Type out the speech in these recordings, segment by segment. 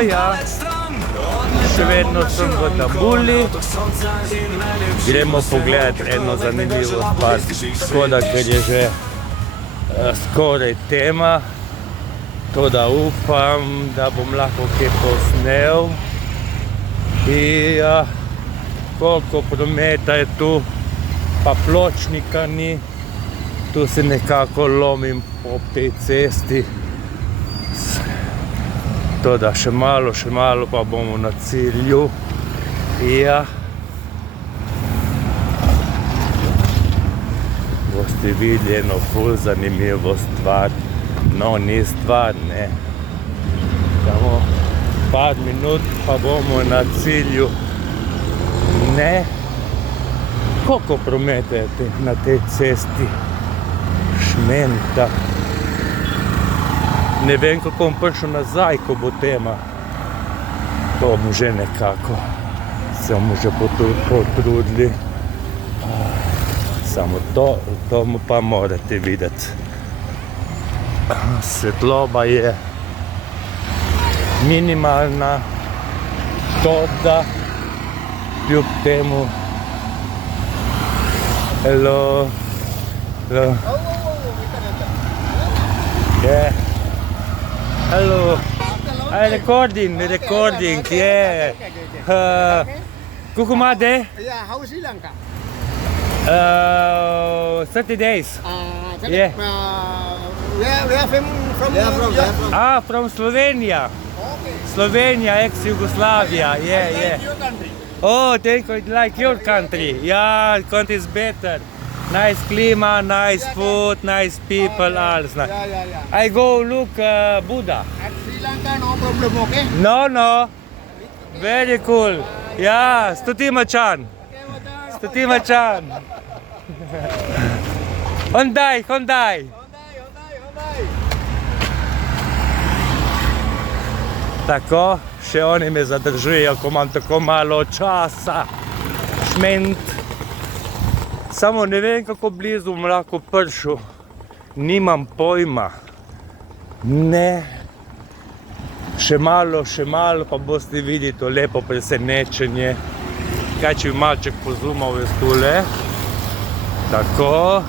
ja. Še vedno sem v Tambuli. Gremo pogledati eno zanimivo stvar. Škoda, ker je že skoraj tema. To da upam, da bom lahko kaj posnel. In koliko prometa je tu, pa pločnika ni. Tu se nekako lomim po tej cesti. To da še malo pa bomo na cilju. Ja. Boste videli eno ful zanimivo stvar. No, ni stvar, ne. Samo par minut pa bomo na cilju. Ne. Koliko prometa je na tej cesti? Šmenta. Ne vem, kako bom prišel nazaj, ko bo tema. To bomo že nekako. Se bomo že potrudili. Samo to pa morate videti. Svetloba je minimalna. To da kljub temu. Hello. Hello. Yeah. Hello. Recording, yeah. Kukumade? Yeah, how is Sri Lanka? 30 days. Yeah. Where from? From Slovenia. Okay. Slovenia, ex-Yugoslavia, yeah. Your country. Oh, thank you, like your country. Yeah, country is better. Nice klima, nice food, nice people, all. Yeah. I go look Buddha. At Sri Lanka, no problem, okay? No. Very cool. Yeah, Stuti Machan. Hyundai. Tako, še oni me zadržujejo, ko imam tako malo časa. Šment. Samo ne vem, kako blizu bom lahko prišel. Nimam pojma. Ne. Še malo, pa boste videli to lepo presenečenje. Kaj, če bi malček pozumal jaz tule. Tako.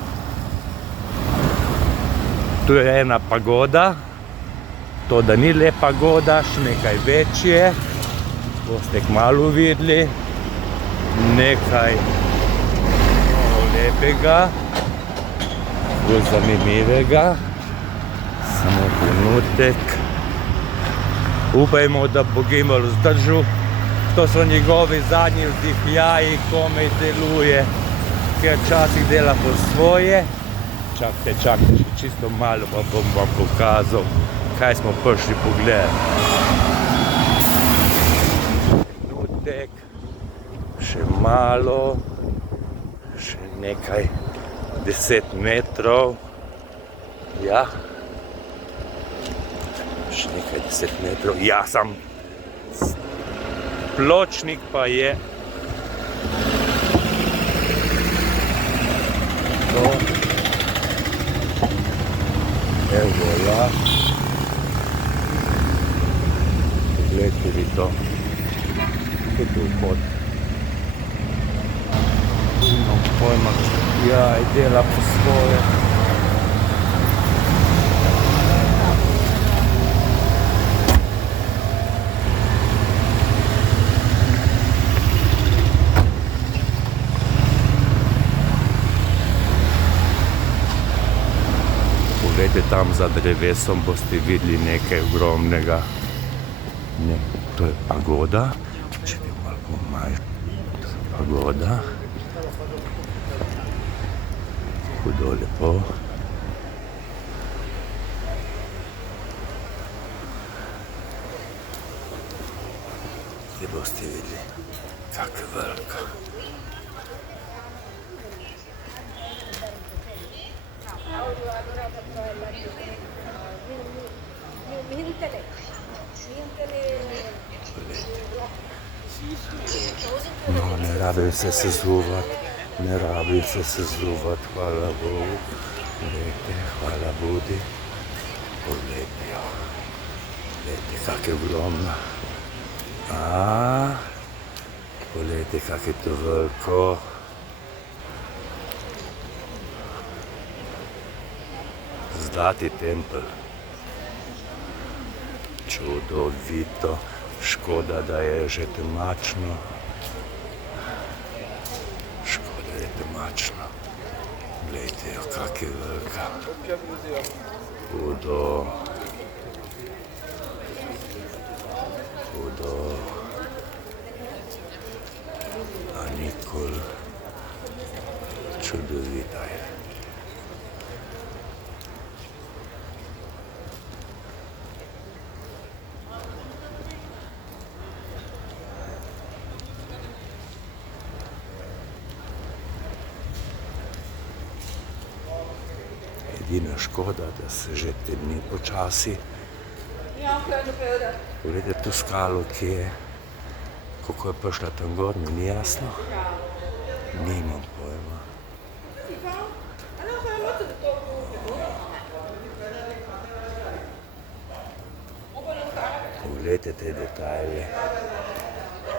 Tu je ena pagoda. To, da ni le pagoda, še nekaj večje. Boste kmalu videli. Nekaj lepega, bolj zanimivega, samo trenutek. Upajmo, da bo gimbal vzdržal. To so njegovi zadnji vzdihljaji, komaj deluje, ker včasih dela po svoje. Čakajte, še čisto malo, pa bom vam pokazal, kaj smo prišli pogledati. Trenutek, še malo. Še nekaj 10 metrov. Ja. Še nekaj 10 metrov. Ja, sam. Pločnik pa je. To. Evo, ja. Pogledajte vi to. Kaj je tu vhod? Imam pojma, ja, dela po svoje. Poglejte, tam za drevesom boste videli nekaj ogromnega. Ne, to je pagoda. Če bi malo pomaj. Pagoda. Hudo lepo. Zdaj boste videli, kako je velika. No, ne rabim se sezuvati, hvala Bogu. Poglejte, hvala Budi. Poglejte jo. Gledajte, kak je ogromna. A, poglejte, kak je to veliko. Zlati tempelj. Čudovito. Škoda, da je že temačno. Škoda, da je temačno. Glejte jo, kak je velika. Hudo. Hudo. A nikoli. Čudovita je. Edina škoda, da se že temni počasi. Poglejte to skalo, ki je, kako je prišla tam gor, mi ni jasno. Nimam pojma. Poglejte te detajle.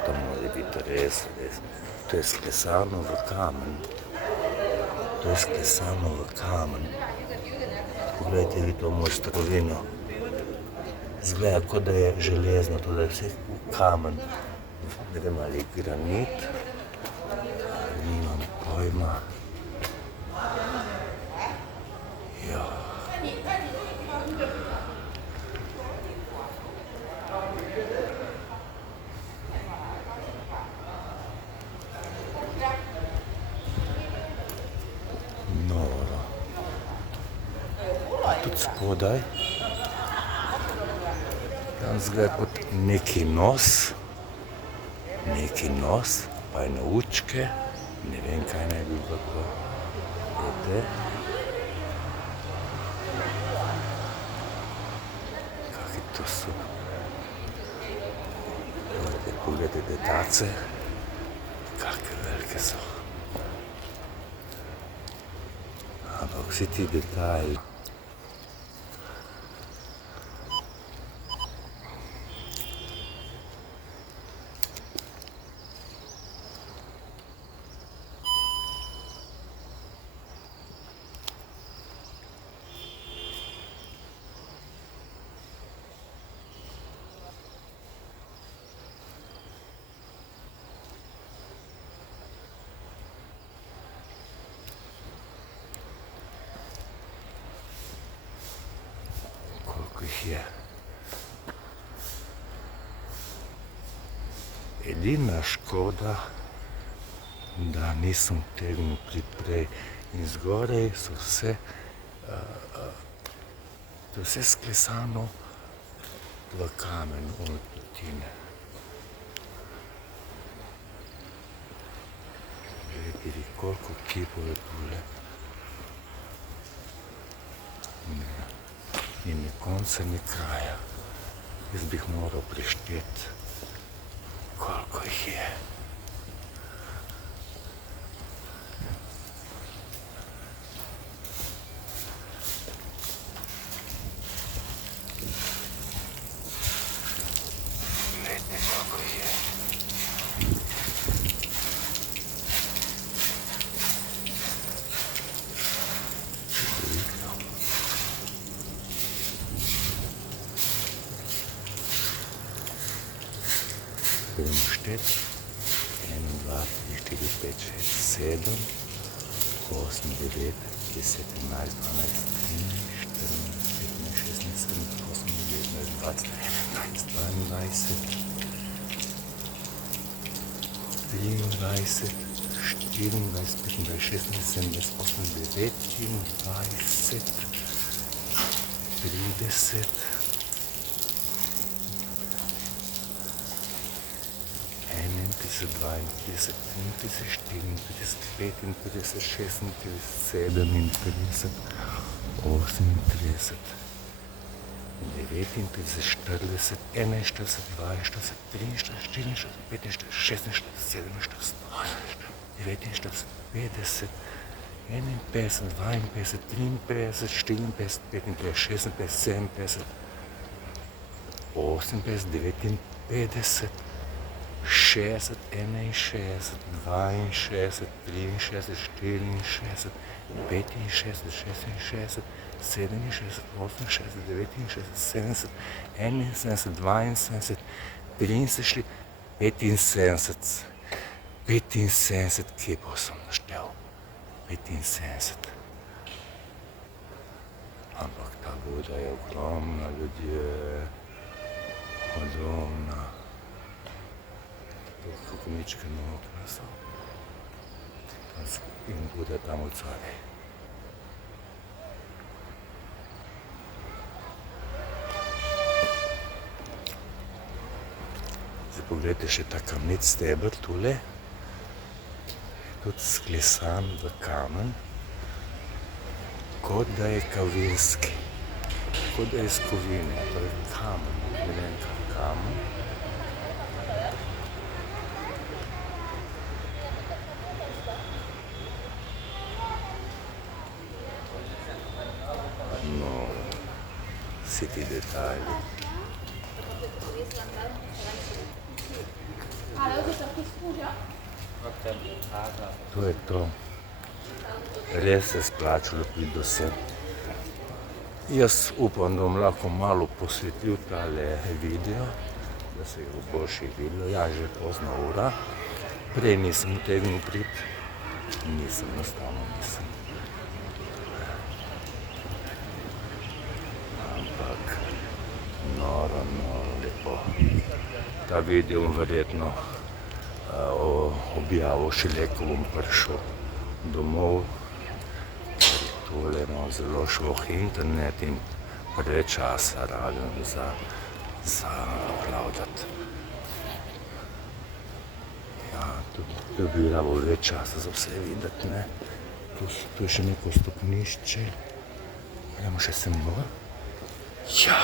To mora biti res. To je sklesano v kamen. To je sklesano v kamen. Poglejte vi to mojstrovino. Zgleda, kot da je železno, to da je vse kamen. Ne vem, ali granit. Nimam pojma. Ja. Noro. Tudi spodaj. Tam zgleda kot neki nos, pa ene učke, ne vem, kaj naj bi bilo to. Glede. Kaki to so. Poglejte te tace, kakve velike so. Ampak vsi ti detajli. Je. Edina škoda, da nisem tegnil priti prej. In zgoraj so vse, to je vse sklesano v kamen, one plotine. Glejte, koliko kipov je tule. In ni konca, ni kraja. Jaz bi jih moral prešteti, koliko jih je. Glejte, koliko jih je. Gremo šteti. 1, 2, 3, 4, 5, 6, 7, 8, 9, 10, 11, 12, 13, 14, 15, 16, 17, 18, 19, 20, 21, 23, 24, 25, 26, 27, 28, 29, 30, 31, 32, 33, 34, 35, 36, 37, 38, 39, 40, 41, 42, 43, 44, 45, 46, 47, 49, 50, 51, 52, 53, 54, 55, 56, 57, 58, 59, 60, 61, 62, 63, 64, 65, 66, 67, 68, 69, 70, 71, 72, 73, 75. 75 kipov sem naštel. 75. Ampak ta voda je ogromna, ljudje. Ogromna. Kako mičkeno okna so. In voda tam od zadaj. Zdaj pogledajte še ta kamnit steber tule. Tudi sklesan v kamen, kot da je kavinski, kot da je iz kovine, to je kamen, ne vem kaj kamen. No, vsi ti detajli. To je to. Res se splačalo priti do sem. Jaz upam, da bom lahko malo posvetil tale video, da se ga bo boljše videlo. Ja, že pozna ura. Prej nisem utegnil priti. Nisem, enostavno nisem. Ampak noro lepo. Ta video bom verjetno objavil šele, ko bom prišel domov. Tole imam zelo šloh internet in preveč časa rabim za uploadati. Ja, tu bi rabil več časa za vse videti, ne. Tu je še neko stopnišče. Gremo še sem gor. Ja,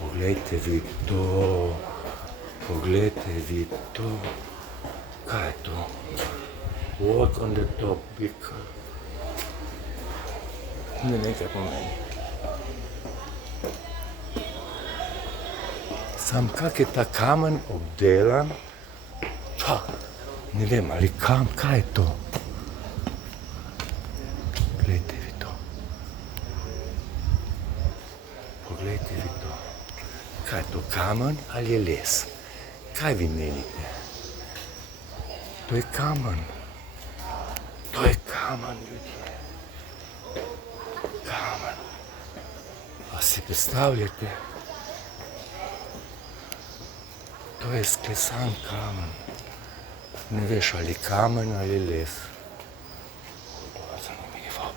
poglejte vi to. Poglejte vi to. Kaj je to? Walk on the top, big. Ne vem, kaj pomeni. Sam kak je ta kamen obdelan, pa ne vem, ali kaj je to? Poglejte vi to. Poglejte vi to. Kaj je to, kamen ali je les? Kaj vi menite? To je kamen. To je kamen, ljudje. Kamen. A si predstavljate? To je sklesan kamen. Ne veš, ali kamen ali les. Zanimivo.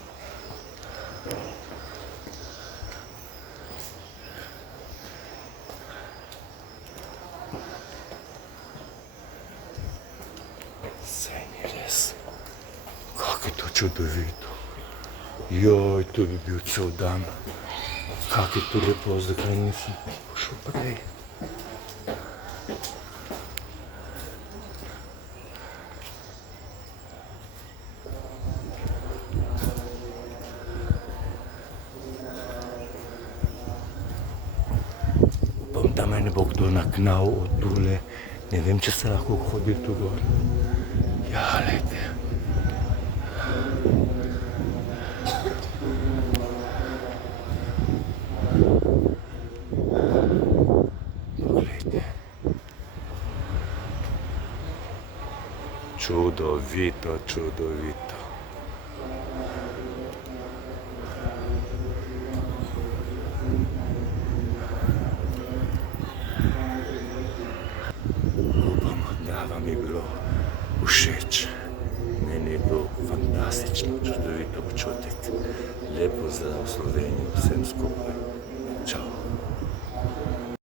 Saj ni res. Kako je to čudovito. Joj, to bi bil cel dan. Kako je to lepo, zakaj nisem pošel prej. Upam, da me ne bo kdo nagnal od tule. Ne vem, če se lahko hodi tu gor. Ja, glejte. Poglejte. Čudovito, čudovito. Upam, da vam je bilo všeč. Meni je bilo fantastično, čudovito občutek. Lepo za Slovenijo, vsem skupaj.